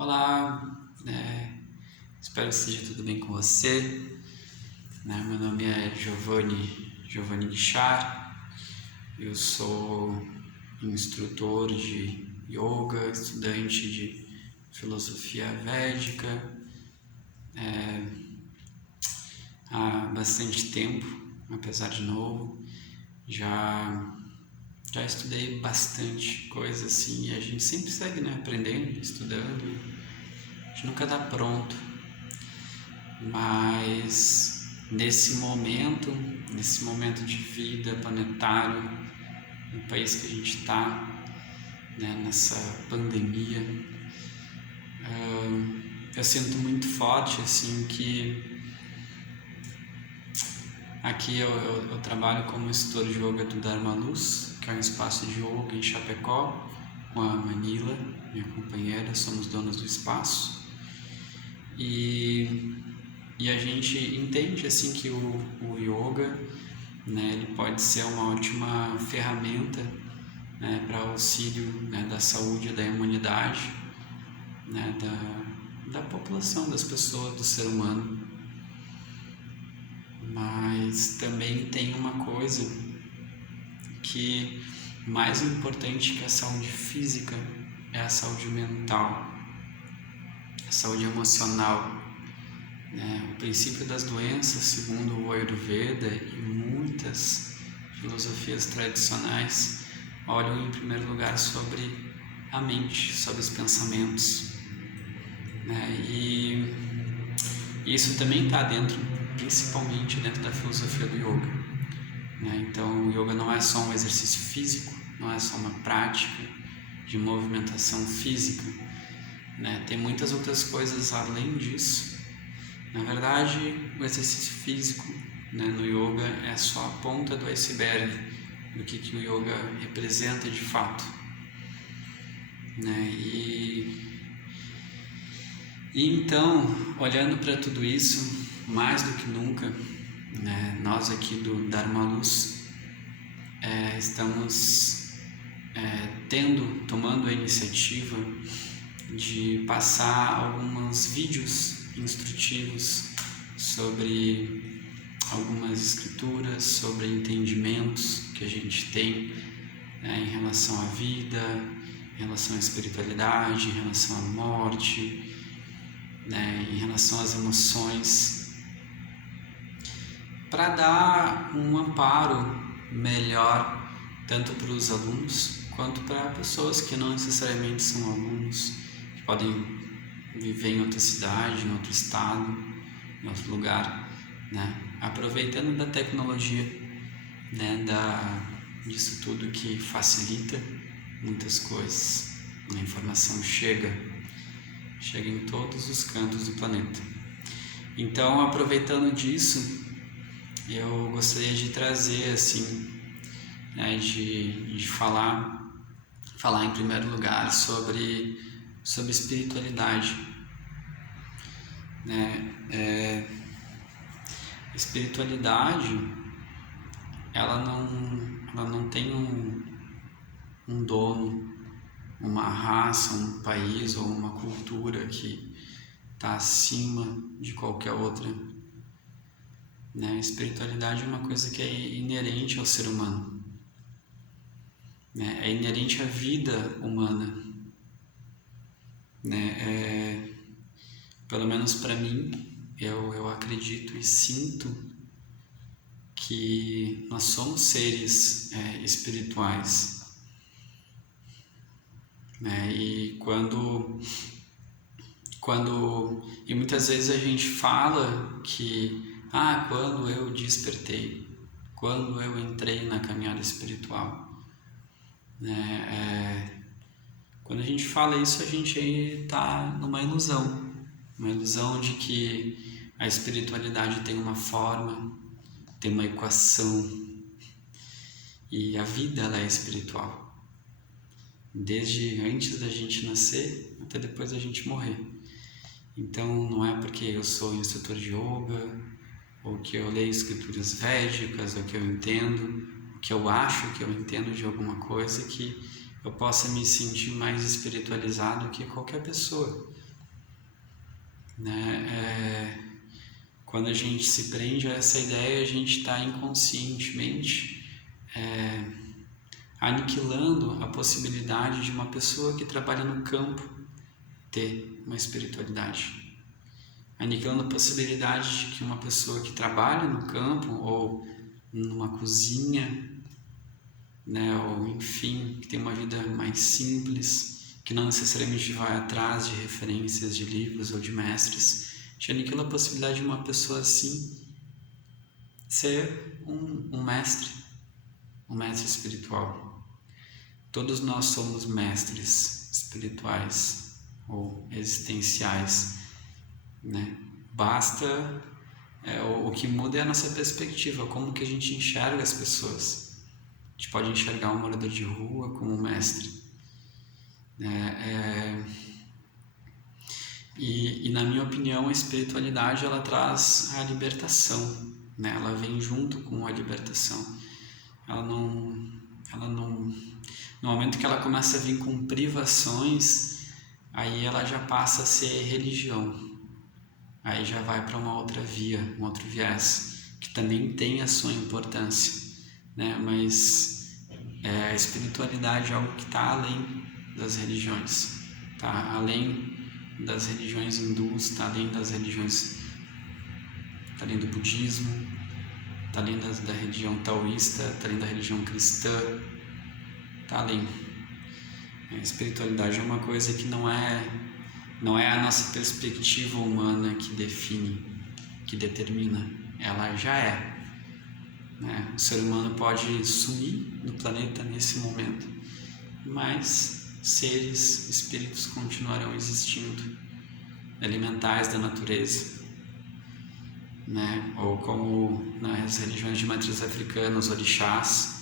Olá, espero que esteja tudo bem com você. Meu nome é Giovanni Guichard, eu sou instrutor de yoga, estudante de filosofia védica há bastante tempo, apesar de novo. Já estudei bastante coisa assim, e a gente sempre segue, aprendendo, estudando. A gente nunca dá pronto, mas nesse momento de vida planetário, no país que a gente está, nessa pandemia, eu sinto muito forte assim que aqui eu trabalho como instrutor de yoga do Dharma Luz, que é um espaço de yoga em Chapecó, com a Manila, minha companheira, somos donos do espaço. E a gente entende assim que o yoga, ele pode ser uma ótima ferramenta, para auxílio, da saúde da imunidade, da população, das pessoas, do ser humano. Mas também tem uma coisa que mais importante que a saúde física é a saúde mental, a saúde emocional. O princípio das doenças, segundo o Ayurveda e muitas filosofias tradicionais, olham em primeiro lugar sobre a mente, sobre os pensamentos. E isso também está principalmente dentro da filosofia do yoga. Então, o yoga não é só um exercício físico, não é só uma prática de movimentação física. Tem muitas outras coisas além disso. Na verdade, o exercício físico, no yoga é só a ponta do iceberg do que o yoga representa de fato. E então, olhando para tudo isso, mais do que nunca, nós aqui do Dharma Luz estamos tomando a iniciativa de passar alguns vídeos instrutivos sobre algumas escrituras, sobre entendimentos que a gente tem em relação à vida, em relação à espiritualidade, em relação à morte, em relação às emoções, para dar um amparo melhor tanto para os alunos quanto para pessoas que não necessariamente são alunos, que podem viver em outra cidade, em outro estado, em outro lugar, aproveitando da tecnologia, disso tudo que facilita muitas coisas. A informação chega em todos os cantos do planeta. Então, aproveitando disso, eu gostaria de trazer assim, de falar em primeiro lugar sobre espiritualidade. Espiritualidade, ela não tem um dono, uma raça, um país ou uma cultura que está acima de qualquer outra. A espiritualidade é uma coisa que é inerente ao ser humano, é inerente à vida humana. Pelo menos para mim, eu acredito e sinto que nós somos seres espirituais. E e muitas vezes a gente fala que quando eu despertei, quando eu entrei na caminhada espiritual, quando a gente fala isso, a gente está numa ilusão de que a espiritualidade tem uma forma, tem uma equação, e a vida ela é espiritual, desde antes da gente nascer até depois da gente morrer. Então não é porque eu sou instrutor de yoga, ou que eu leio escrituras védicas, ou que eu entendo, ou que eu acho que eu entendo de alguma coisa, que eu possa me sentir mais espiritualizado que qualquer pessoa. né? Quando a gente se prende a essa ideia, a gente está inconscientemente aniquilando a possibilidade de uma pessoa que trabalha no campo ter uma espiritualidade. Aniquilando a possibilidade de que uma pessoa que trabalha no campo ou numa cozinha, né, ou enfim, que tem uma vida mais simples, que não necessariamente vai atrás de referências de livros ou de mestres, te aniquila a possibilidade de uma pessoa assim ser um mestre espiritual. Todos nós somos mestres espirituais ou existenciais, né? Basta, o que muda é a nossa perspectiva, como que a gente enxerga as pessoas. A gente pode enxergar um morador de rua como um mestre, né? E na minha opinião, a espiritualidade ela traz a libertação, né? Ela vem junto com a libertação. Ela não, no momento que ela começa a vir com privações, aí ela já passa a ser religião. Aí já vai para uma outra via, um outro viés, que também tem a sua importância, né? Mas a espiritualidade é algo que está além das religiões, está além das religiões hindus, está além das religiões, está além do budismo, está além da religião taoísta, está além da religião cristã, está além. A espiritualidade é uma coisa que não é a nossa perspectiva humana que define, que determina, ela já é, né? O ser humano pode sumir do planeta nesse momento, mas seres, espíritos continuarão existindo, elementais da natureza, né? Ou como nas religiões de matriz africana, os orixás.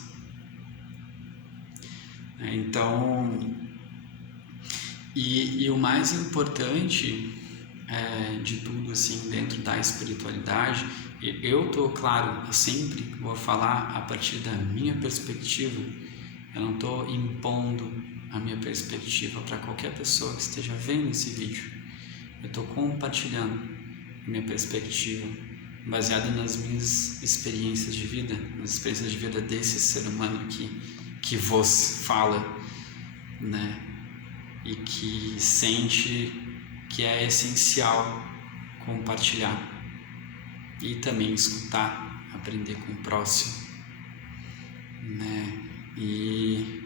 Então, e o mais importante de tudo, assim, dentro da espiritualidade, eu sempre vou falar a partir da minha perspectiva. Eu não estou impondo a minha perspectiva para qualquer pessoa que esteja vendo esse vídeo. Eu estou compartilhando a minha perspectiva baseada nas minhas experiências de vida, nas experiências de vida desse ser humano que vos fala, né? E que sente que é essencial compartilhar e também escutar, aprender com o próximo, né? E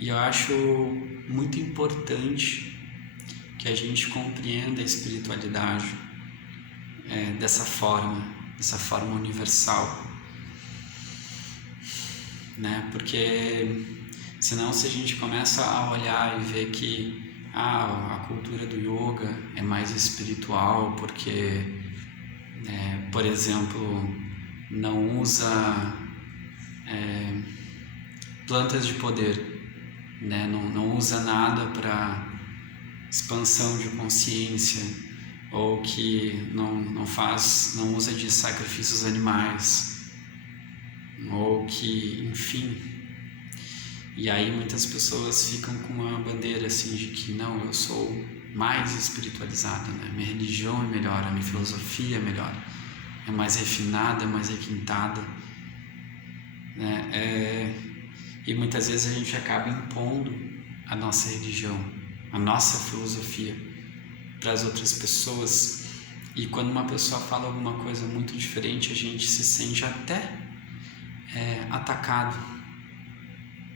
eu acho muito importante que a gente compreenda a espiritualidade dessa forma universal, né? Porque senão, se a gente começa a olhar e ver que a cultura do yoga é mais espiritual porque, por exemplo, não usa plantas de poder, né? Não usa nada para expansão de consciência, ou que não usa de sacrifícios animais, ou que, enfim. E aí muitas pessoas ficam com uma bandeira assim de que não, eu sou mais espiritualizada, né? Minha religião é melhor, a minha filosofia é melhor, é mais refinada, é mais requintada, né? E muitas vezes a gente acaba impondo a nossa religião, a nossa filosofia para as outras pessoas, e quando uma pessoa fala alguma coisa muito diferente, a gente se sente até atacado,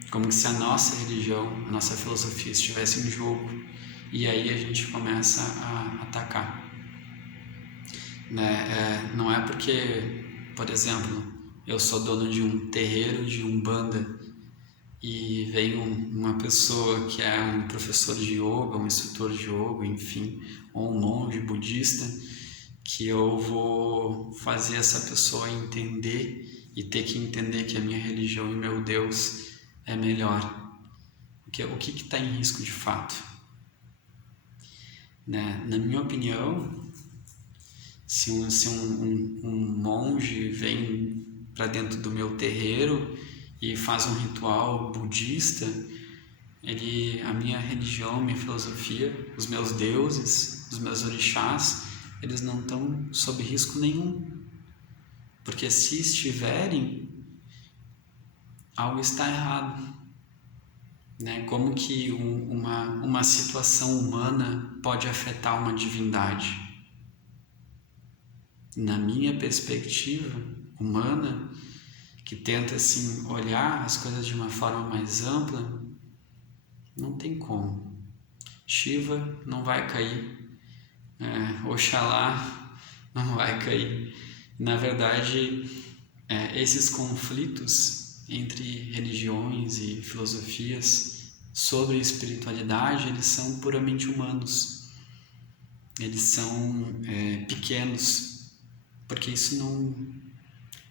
como se a nossa religião, a nossa filosofia estivesse em jogo, e aí a gente começa a atacar, né? Não é porque, por exemplo, eu sou dono de um terreiro de Umbanda e vem uma pessoa que é um professor de yoga, um instrutor de yoga, enfim, ou um monge budista, que eu vou fazer essa pessoa entender e ter que entender que a minha religião e meu Deus é melhor. Porque o que está em risco de fato? Né? Na minha opinião, se um monge vem para dentro do meu terreiro e faz um ritual budista, a minha religião, minha filosofia, os meus deuses os meus orixás, eles não estão sob risco nenhum. Porque se estiverem, algo está errado. Né? Como que uma situação humana pode afetar uma divindade? Na minha perspectiva humana, que tenta assim, olhar as coisas de uma forma mais ampla, não tem como. Shiva não vai cair, Oxalá não vai cair. Na verdade, esses conflitos entre religiões e filosofias sobre espiritualidade, eles são puramente humanos. Eles são pequenos, porque isso não...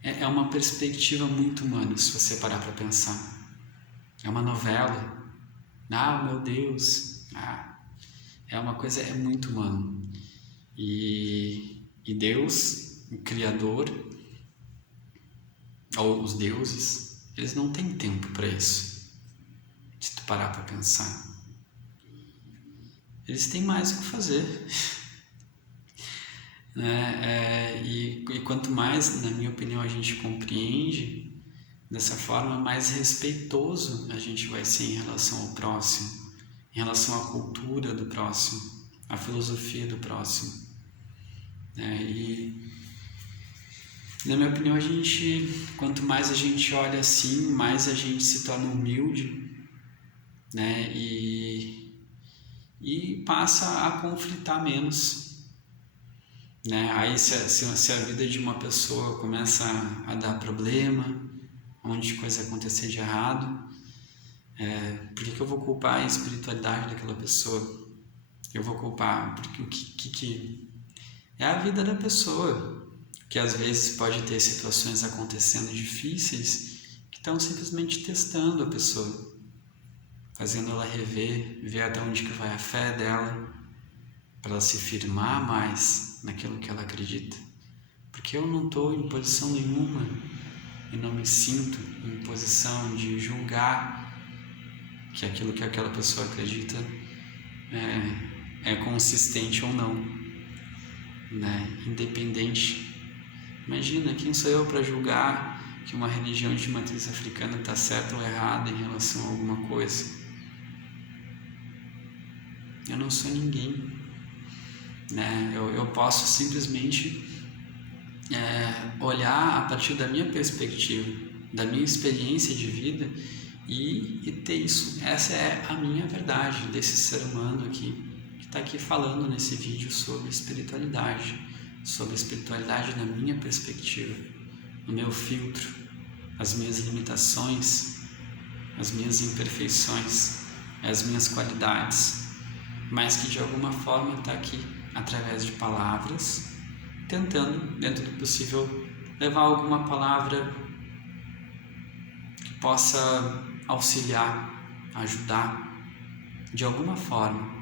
É uma perspectiva muito humana, se você parar para pensar. É uma novela. Ah, meu Deus! É uma coisa, é muito humano. E Deus, o Criador, ou os deuses, eles não têm tempo para isso. Se tu parar para pensar, eles têm mais o que fazer. E quanto mais, na minha opinião, a gente compreende dessa forma, mais respeitoso a gente vai ser em relação ao próximo, em relação à cultura do próximo, à filosofia do próximo. E na minha opinião, quanto mais a gente olha assim, mais a gente se torna humilde, né? E passa a conflitar menos. Né? Aí se a vida de uma pessoa começa a dar problema, um monte de coisa acontecer de errado, por que eu vou culpar a espiritualidade daquela pessoa? Eu vou culpar porque o que é a vida da pessoa, que às vezes pode ter situações acontecendo difíceis que estão simplesmente testando a pessoa, fazendo ela ver até onde que vai a fé dela, para ela se firmar mais naquilo que ela acredita. Porque eu não estou em posição nenhuma e não me sinto em posição de julgar que aquilo que aquela pessoa acredita é consistente ou não, né? Independente. Imagina, quem sou eu para julgar que uma religião de matriz africana está certa ou errada em relação a alguma coisa? Eu não sou ninguém. Né? Eu posso simplesmente olhar a partir da minha perspectiva, da minha experiência de vida e ter isso. Essa é a minha verdade desse ser humano aqui, que está aqui falando nesse vídeo sobre espiritualidade na minha perspectiva, no meu filtro, as minhas limitações, as minhas imperfeições, as minhas qualidades, mas que de alguma forma está aqui através de palavras, tentando, dentro do possível, levar alguma palavra que possa auxiliar, ajudar, de alguma forma,